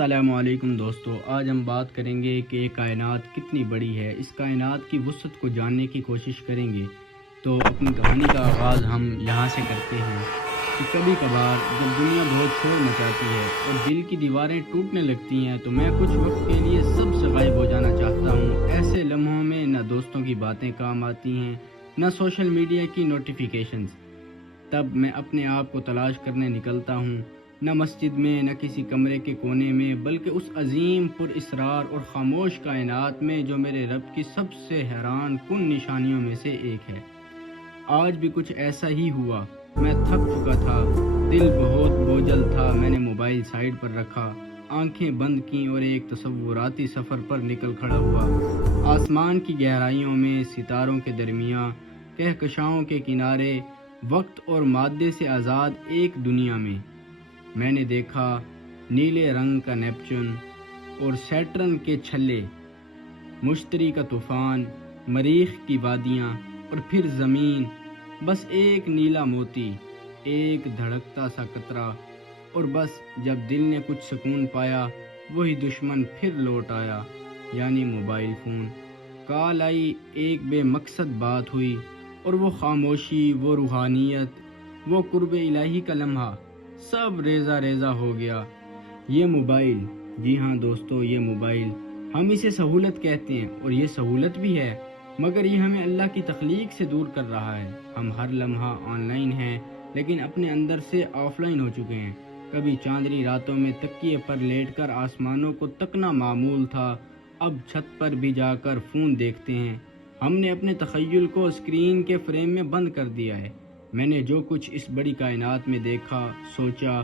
السلام علیکم دوستو، آج ہم بات کریں گے کہ کائنات کتنی بڑی ہے۔ اس کائنات کی وسعت کو جاننے کی کوشش کریں گے تو اپنی کہانی کا آغاز ہم یہاں سے کرتے ہیں کہ کبھی کبھار جب دنیا بہت شور مچاتی ہے اور دل کی دیواریں ٹوٹنے لگتی ہیں تو میں کچھ وقت کے لیے سب سے غائب ہو جانا چاہتا ہوں۔ ایسے لمحوں میں نہ دوستوں کی باتیں کام آتی ہیں نہ سوشل میڈیا کی نوٹیفیکیشنز۔ تب میں اپنے آپ کو تلاش کرنے نکلتا ہوں، نہ مسجد میں نہ کسی کمرے کے کونے میں، بلکہ اس عظیم پر اسرار اور خاموش کائنات میں جو میرے رب کی سب سے حیران کن نشانیوں میں سے ایک ہے۔ آج بھی کچھ ایسا ہی ہوا۔ میں تھک چکا تھا، دل بہت بوجھل تھا۔ میں نے موبائل سائیڈ پر رکھا، آنکھیں بند کیں اور ایک تصوراتی سفر پر نکل کھڑا ہوا۔ آسمان کی گہرائیوں میں، ستاروں کے درمیان، کہکشاؤں کے کنارے، وقت اور مادے سے آزاد ایک دنیا میں۔ میں نے دیکھا نیلے رنگ کا نیپچون اور سیٹرن کے چھلے، مشتری کا طوفان، مریخ کی وادیاں اور پھر زمین، بس ایک نیلا موتی، ایک دھڑکتا سا قطرہ۔ اور بس جب دل نے کچھ سکون پایا، وہی دشمن پھر لوٹ آیا، یعنی موبائل فون۔ کال آئی، ایک بے مقصد بات ہوئی، اور وہ خاموشی، وہ روحانیت، وہ قرب الہی کا لمحہ، سب ریزہ ریزہ ہو گیا۔ یہ موبائل، جی ہاں دوستو، یہ موبائل، ہم اسے سہولت کہتے ہیں اور یہ سہولت بھی ہے، مگر یہ ہمیں اللہ کی تخلیق سے دور کر رہا ہے۔ ہم ہر لمحہ آن لائن ہیں لیکن اپنے اندر سے آف لائن ہو چکے ہیں۔ کبھی چاندنی راتوں میں تکیے پر لیٹ کر آسمانوں کو تکنا معمول تھا، اب چھت پر بھی جا کر فون دیکھتے ہیں۔ ہم نے اپنے تخیل کو اسکرین کے فریم میں بند کر دیا ہے۔ میں نے جو کچھ اس بڑی کائنات میں دیکھا، سوچا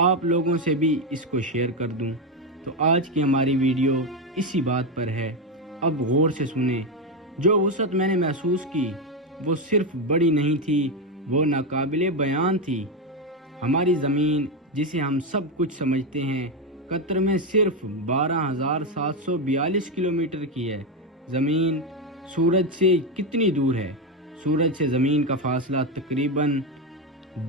آپ لوگوں سے بھی اس کو شیئر کر دوں، تو آج کی ہماری ویڈیو اسی بات پر ہے۔ اب غور سے سنیں۔ جو وسعت میں نے محسوس کی وہ صرف بڑی نہیں تھی، وہ ناقابل بیان تھی۔ ہماری زمین، جسے ہم سب کچھ سمجھتے ہیں، قطر میں صرف 12,742 کلومیٹر کی ہے۔ زمین سورج سے کتنی دور ہے؟ سورج سے زمین کا فاصلہ تقریباً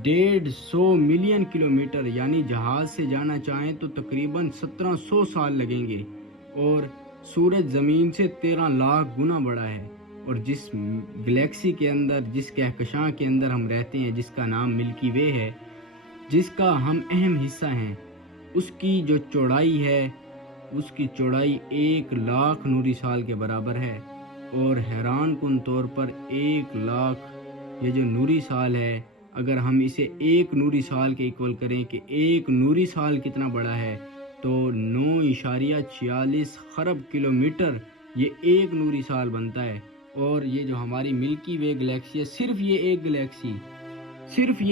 150 ملین کلومیٹر، یعنی جہاز سے جانا چاہیں تو تقریباً 1700 سال لگیں گے۔ اور سورج زمین سے 13 لاکھ گنا بڑا ہے۔ اور جس گلیکسی کے اندر، جس کہکشاں کے اندر ہم رہتے ہیں، جس کا نام ملکی وے ہے، جس کا ہم اہم حصہ ہیں، اس کی جو چوڑائی ہے، اس کی چوڑائی 1 لاکھ نوری سال کے برابر ہے۔ اور حیران کن طور پر 1 لاکھ، یہ جو نوری سال ہے، اگر ہم اسے 1 نوری سال کے ایکول کریں کہ 1 نوری سال کتنا بڑا ہے، تو 9.46 خرب کلومیٹر یہ 1 نوری سال بنتا ہے۔ اور یہ جو ہماری ملکی وے گلیکسی ہے، صرف یہ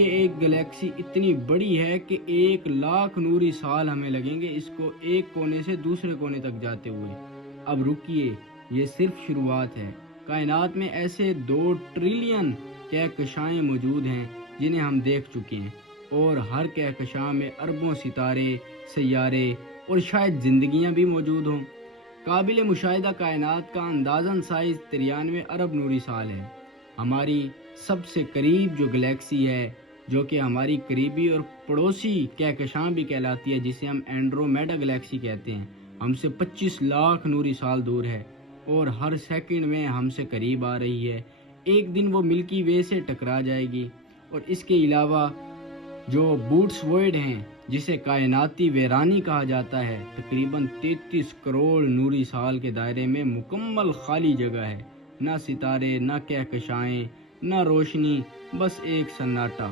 ایک گلیکسی اتنی بڑی ہے کہ 1 لاکھ نوری سال ہمیں لگیں گے اس کو ایک کونے سے دوسرے کونے تک جاتے ہوئے۔ اب رکیے، یہ صرف شروعات ہے۔ کائنات میں ایسے 2 ٹریلین کہکشائیں موجود ہیں جنہیں ہم دیکھ چکے ہیں، اور ہر کہکشاں میں اربوں ستارے، سیارے اور شاید زندگیاں بھی موجود ہوں۔ قابل مشاہدہ کائنات کا اندازاً سائز 93 ارب نوری سال ہے۔ ہماری سب سے قریب جو گلیکسی ہے، جو کہ ہماری قریبی اور پڑوسی کہکشاں بھی کہلاتی ہے، جسے ہم اینڈرومیڈا گلیکسی کہتے ہیں، ہم سے 25 لاکھ نوری سال دور ہے اور ہر سیکنڈ میں ہم سے قریب آ رہی ہے۔ ایک دن وہ ملکی وے سے ٹکرا جائے گی۔ اور اس کے علاوہ جو بوٹس وائڈ ہیں، جسے کائناتی ویرانی کہا جاتا ہے، تقریباً 33 کروڑ نوری سال کے دائرے میں مکمل خالی جگہ ہے، نہ ستارے، نہ کہکشائیں، نہ روشنی، بس ایک سناٹا۔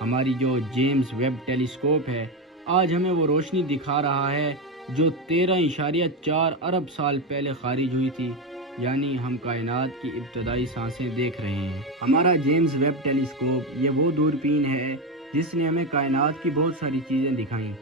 ہماری جو جیمز ویب ٹیلیسکوپ ہے، آج ہمیں وہ روشنی دکھا رہا ہے جو 13.4 ارب سال پہلے خارج ہوئی تھی، یعنی ہم کائنات کی ابتدائی سانسیں دیکھ رہے ہیں۔ ہمارا جیمز ویب ٹیلیسکوپ یہ وہ دوربین ہے جس نے ہمیں کائنات کی بہت ساری چیزیں دکھائیں۔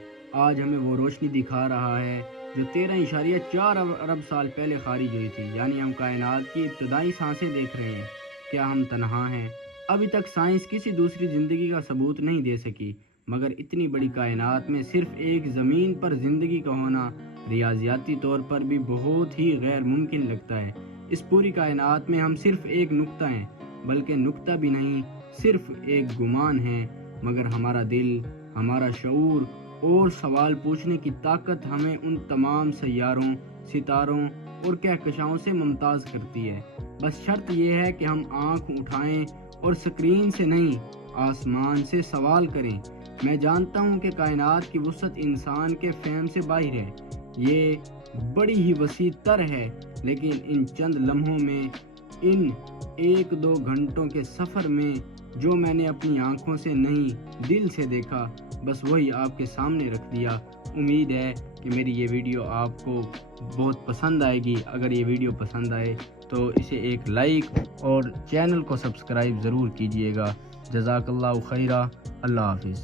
آج ہمیں وہ روشنی دکھا رہا ہے جو 13.4 ارب سال پہلے خارج ہوئی تھی، یعنی ہم کائنات کی ابتدائی سانسیں دیکھ رہے ہیں۔ کیا ہم تنہا ہیں؟ ابھی تک سائنس کسی دوسری زندگی کا ثبوت نہیں دے سکی، مگر اتنی بڑی کائنات میں صرف ایک زمین پر زندگی کا ہونا ریاضیاتی طور پر بھی بہت ہی غیر ممکن لگتا ہے۔ اس پوری کائنات میں ہم صرف ایک نقطہ ہیں، بلکہ نقطہ بھی نہیں، صرف ایک گمان ہے، مگر ہمارا دل، ہمارا شعور اور سوال پوچھنے کی طاقت ہمیں ان تمام سیاروں، ستاروں اور کہکشاؤں سے ممتاز کرتی ہے۔ بس شرط یہ ہے کہ ہم آنکھ اٹھائیں اور اسکرین سے نہیں، آسمان سے سوال کریں۔ میں جانتا ہوں کہ کائنات کی وسعت انسان کے فہم سے باہر ہے، یہ بڑی ہی وسیع تر ہے، لیکن ان چند لمحوں میں، ان 1-2 گھنٹوں کے سفر میں، جو میں نے اپنی آنکھوں سے نہیں دل سے دیکھا، بس وہی آپ کے سامنے رکھ دیا۔ امید ہے کہ میری یہ ویڈیو آپ کو بہت پسند آئے گی۔ اگر یہ ویڈیو پسند آئے تو اسے ایک لائک اور چینل کو سبسکرائب ضرور کیجیے گا۔ جزاک اللہ خیرہ۔ اللہ حافظ۔